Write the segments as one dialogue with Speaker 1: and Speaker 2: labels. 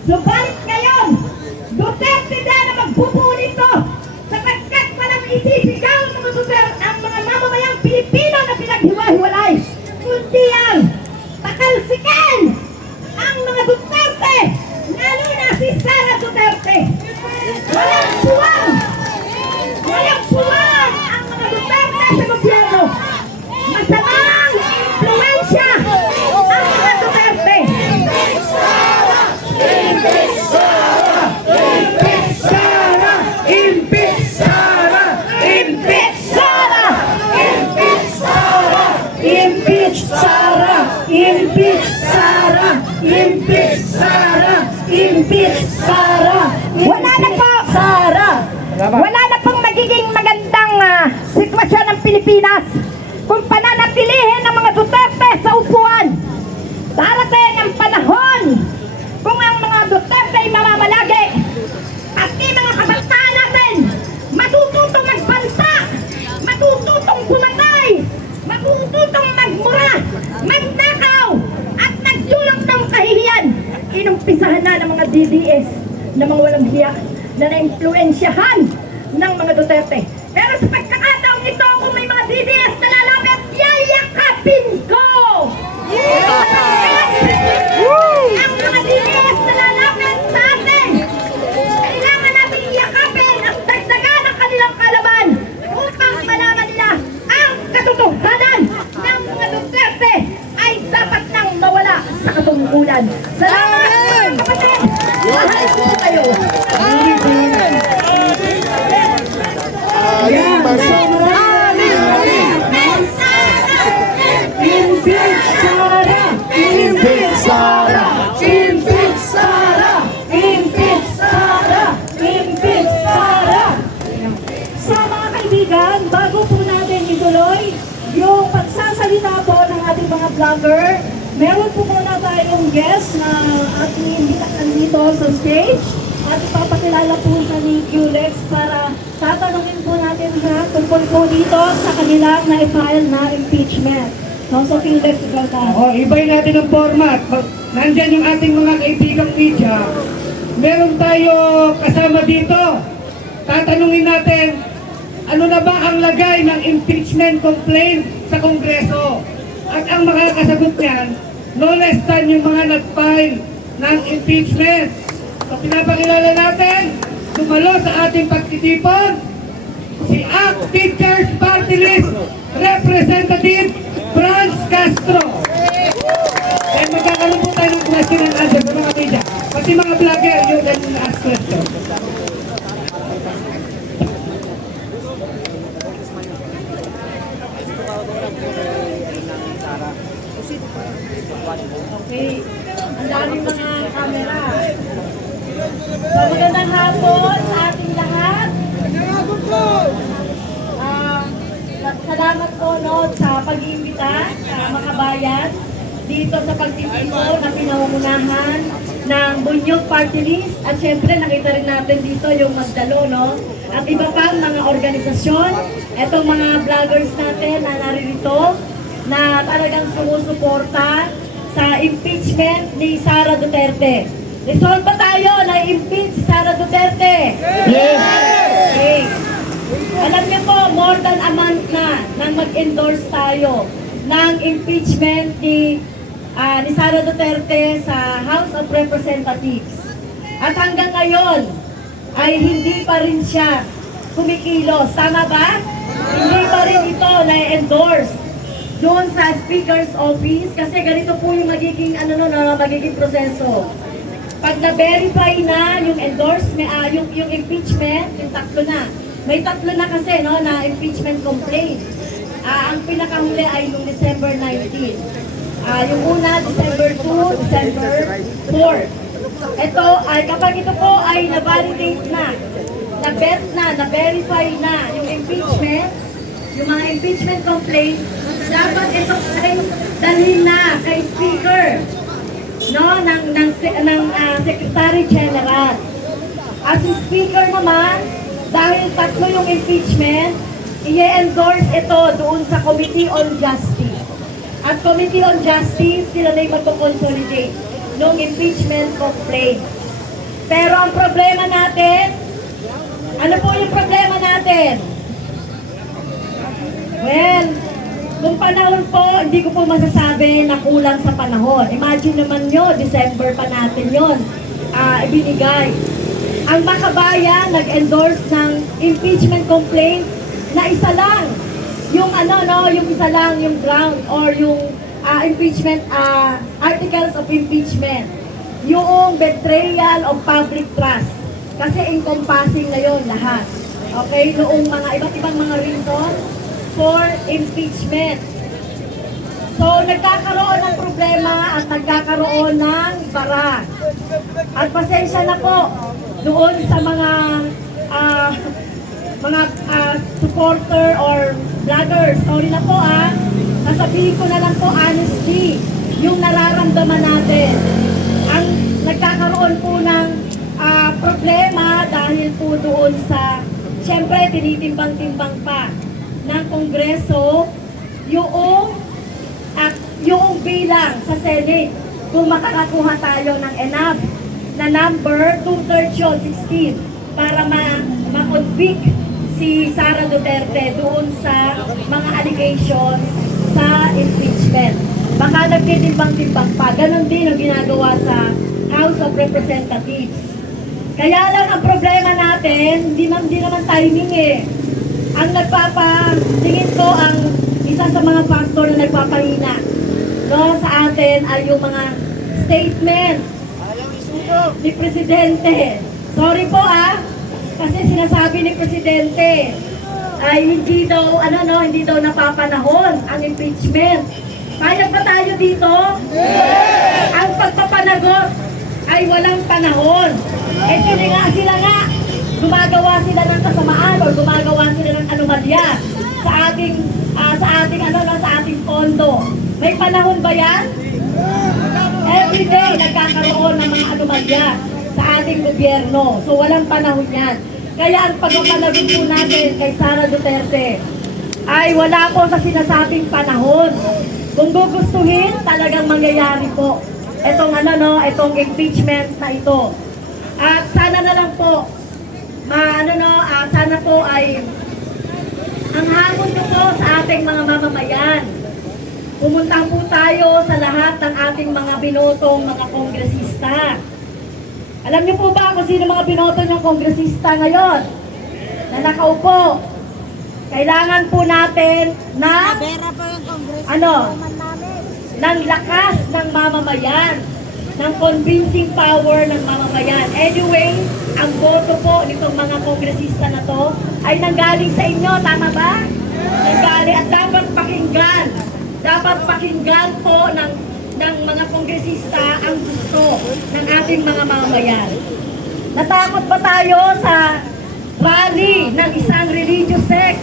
Speaker 1: Subalit ngayon, Duterte din ang magbubuo nito! Sapagkat walang isisigaw ng mga magiging magandang ah, sitwasyon ng Pilipinas kung pananatilihin ng mga Duterte sa upuan. Darating ang panahon kung ang mga Duterte ay mamamalagi at di mga kabataan natin matututong magbanta, matututong pumatay, matututong magmura, magnakaw, at nagdulot ng kahihiyan. Inumpisahan na ng mga DDS na mga walang hiya na naimpluensyahan ng mga Duterte. Pero sa pagkakataong
Speaker 2: vlogger, meron po muna tayong guest na ating imbitahan dito sa stage at ipapakilala po sa ni QLEX para tatanungin po natin siya tungkol po dito sa kanilang na-file na impeachment. No, so QLEX, welcome.
Speaker 3: O, ibay natin ang format. Nandyan yung ating mga kaibigang media. Meron tayo kasama dito. Tatanungin natin, ano na ba ang lagay ng impeachment complaint sa Kongreso? At ang makakasagot niyan, no less than yung mga nag-file ng impeachment. So pinapakilala natin, dumalo sa ating pagtitipon, si ACT Teachers Party List Representative Franz Castro. Then magkakaroon po tayo ng question and answer mga media. Pati mga vlogger, you can ask question.
Speaker 2: Okay. Ang mga camera. Magandang hapon sa ating lahat. Ah, salamat po no, sa pag-iimbita sa mga bayan dito sa pagtitino na pinangungunahan ng Bunyog Party List at syempre nakita rin natin dito yung Magdalo no at iba pang mga organisasyon etong mga vloggers natin na naririto na talagang sumusuporta sa impeachment ni Sara Duterte. Resolve ba tayo na impeach si Sara Duterte? Okay. Alam niyo po, more than a month na nang mag-endorse tayo ng impeachment ni, ah, ni Sara Duterte sa House of Representatives. At hanggang ngayon, ay hindi pa rin siya kumikilos. Tama ba? Hindi pa rin ito na-endorse doon sa Speaker's Office kasi ganito po yung magiging, ano no, no, magiging proseso. Pag na-verify na yung endorsement, ah, yung, yung impeachment, yung tatlo na. May tatlo na kasi no, na impeachment complaint. Ah, ang pinakahuli ay noong December 19. Ah, yung una, December 2, December 4. Ito ay kapag ito po ay na-validate na, na-bet na, na-verify na yung impeachment, yung mga impeachment complaint, dapat ito ay dalhin na kay Speaker no ng ng ng ah, Secretary General. As si Speaker naman, dahil tatlo yung impeachment, i-endorse ito doon sa Committee on Justice. at Committee on Justice, sila na yung magko-consolidate ng impeachment complaint. Pero ang problema natin, ano po yung problema natin? Well, nung panahon po, hindi ko po masasabi na kulang sa panahon. Imagine naman nyo, December pa natin yon ah ibinigay. Ang makabayan nag-endorse ng impeachment complaint na isa lang. Yung ano, no, yung isa lang, yung ground or yung ah, impeachment, ah, articles of impeachment. Yung betrayal of public trust. Kasi encompassing na yon lahat. Okay, noong mga iba't ibang mga reason for impeachment. So, nagkakaroon ng problema at nagkakaroon ng bara. At pasensya na po doon sa mga ah, mga ah, supporter or vloggers. Sorry na po ah. Sasabihin ko na lang po honestly yung nararamdaman natin. Ang nagkakaroon po ng ah, problema dahil po doon sa Siyempre, tinitimbang-timbang pa ng Kongreso yung at yung bilang sa Senate kung makakakuha tayo ng enough na number 2 yun, 16 para ma- ma-convict si Sara Duterte doon sa mga allegations sa impeachment. Baka nagtitimbang-timbang pa. Ganon din ang ginagawa sa House of Representatives. Kaya lang ang problema natin, hindi man di naman timing eh. Ang nagpapa, tingin ko ang isa sa mga factor na nagpapahina no, sa atin ay yung mga statement ni Presidente. Sorry po ah, kasi sinasabi ni Presidente ay hindi daw, ano no, hindi daw napapanahon ang impeachment. Payag ba tayo dito? Ang pagpapanagot ay walang panahon. Eh sila nga, sila nga, gumagawa sila ng kasamaan o gumagawa sila ng anomalya sa ating, ah, sa ating, ano, no, sa ating pondo. May panahon ba yan? Every day, nagkakaroon ng mga anomalya sa ating gobyerno. So, walang panahon yan. Kaya ang pagpapalagot po natin kay Sara Duterte ay wala po sa sinasabing panahon. Kung gugustuhin, talagang mangyayari po. Itong ano no, itong impeachment na ito. At sana na lang po, ma, ano no, ah, sana po ay ang hamon ko po sa ating mga mamamayan. Pumunta po tayo sa lahat ng ating mga binotong mga kongresista. Alam niyo po ba kung sino mga binoto niyong kongresista ngayon? Na nakaupo. Kailangan po natin na Ano? ng lakas ng mamamayan, ng convincing power ng mamamayan. Anyway, ang boto po nitong mga kongresista na to ay nanggaling sa inyo, tama ba? Nanggaling at dapat pakinggan. Dapat pakinggan po ng ng mga kongresista ang gusto ng ating mga mamamayan. Natakot ba tayo sa rally ng isang religious sect?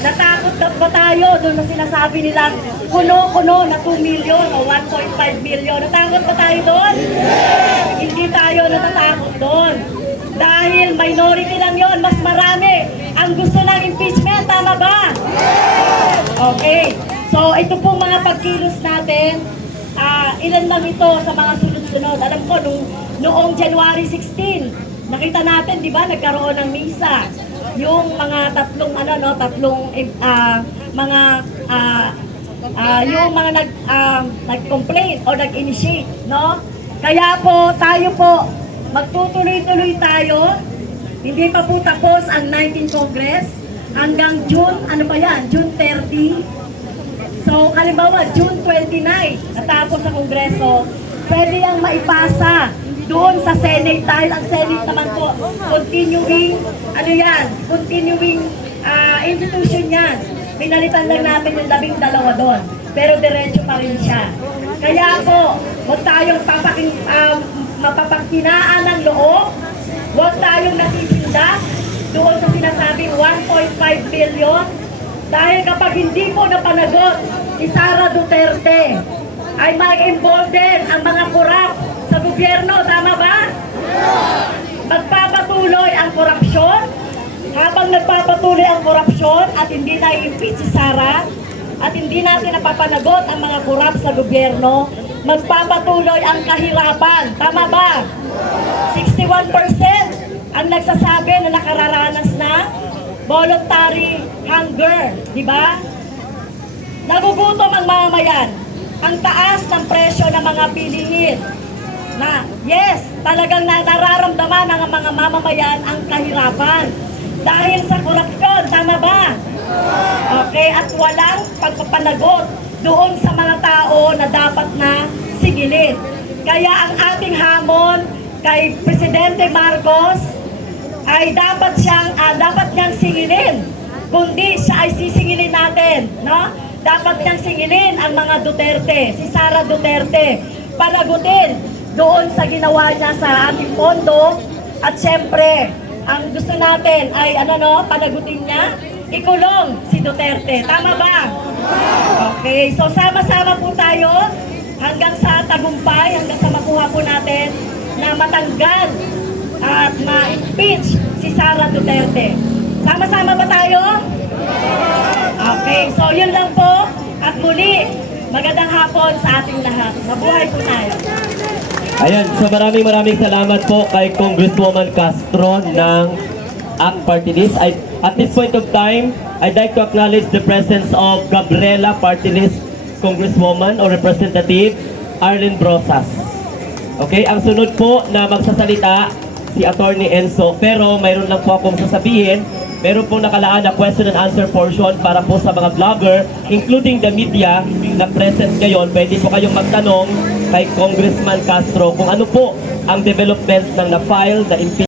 Speaker 2: Natakot na ba tayo doon na sinasabi nilang kuno-kuno na 2 million o 1.5 million? Natakot ba tayo doon? Hindi tayo natatakot doon. Dahil minority lang yon, mas marami ang gusto ng impeachment, tama ba? Okay. So, ito pong mga pagkilos natin, ah, ilan lang ito sa mga sunod-sunod. Alam ko, nung, noong January 16, nakita natin, di ba, nagkaroon ng misa. Yung mga tatlong, ano, no, tatlong, ah, mga, ah, ah, yung mga nag, ah, nag-complain o nag-initiate, no? Kaya po, tayo po, magtutuloy-tuloy tayo. Hindi pa po tapos ang 19 Congress. Hanggang June, ano ba yan? June 30. So, halimbawa, June 29, natapos sa Kongreso, pwede yung maipasa doon sa Senate dahil ang Senate naman po, continuing, ano yan, continuing ah, institution yan. Pinalitan lang natin yung labing dalawa doon. Pero diretso pa rin siya. Kaya po, huwag tayong papaking, um, mapapagkinaan ng loob, huwag tayong natitinda doon sa sinasabing 1.5 billion dahil kapag hindi po napanagot si Sara Duterte, ay mag-embolden ang mga kurap gobyerno. Tama ba? Magpapatuloy ang korupsyon. Habang nagpapatuloy ang korupsyon at hindi na-impeach si Sara, at hindi natin napapanagot ang mga kurap sa gobyerno, magpapatuloy ang kahirapan. Tama ba? 61% ang nagsasabi na nakararanas na voluntary hunger, di ba? Nagugutom ang mamamayan. Ang taas ng presyo ng mga bilihin. Na, yes, talagang na, nararamdaman ng mga mamamayan ang kahirapan. Dahil sa korupsyon, tama ba? Okay, at walang pagpapanagot doon sa mga tao na dapat na sigilin. Kaya ang ating hamon kay Presidente Marcos ay dapat siyang ah, dapat niyang singilin. Kundi siya ay sisingilin natin, no? Dapat niyang singilin ang mga Duterte, si Sara Duterte, panagutin doon sa ginawa niya sa ating pondo at syempre, ang gusto natin ay ano no, panagutin niya, ikulong si Duterte. Tama ba? Okay, so sama-sama po tayo hanggang sa tagumpay, hanggang sa makuha po natin na matanggal at ma-impeach si Sara Duterte. Sama-sama ba tayo? Okay, so yun lang po. At muli, magandang hapon sa ating lahat. Mabuhay po tayo.
Speaker 4: Ayan, so maraming maraming salamat po kay Congresswoman Castro ng ACT Party List. I, at this point of time, I'd like to acknowledge the presence of Gabriela Party List Congresswoman or Representative Arlene Brosas. Okay, ang sunod po na magsasalita si Attorney Enzo. Pero mayroon lang po akong sasabihin. Meron pong nakalaan na question and answer portion para po sa mga vlogger, including the media na present ngayon. Pwede po kayong magtanong kay Congressman Castro kung ano po ang development ng na-file na impeachment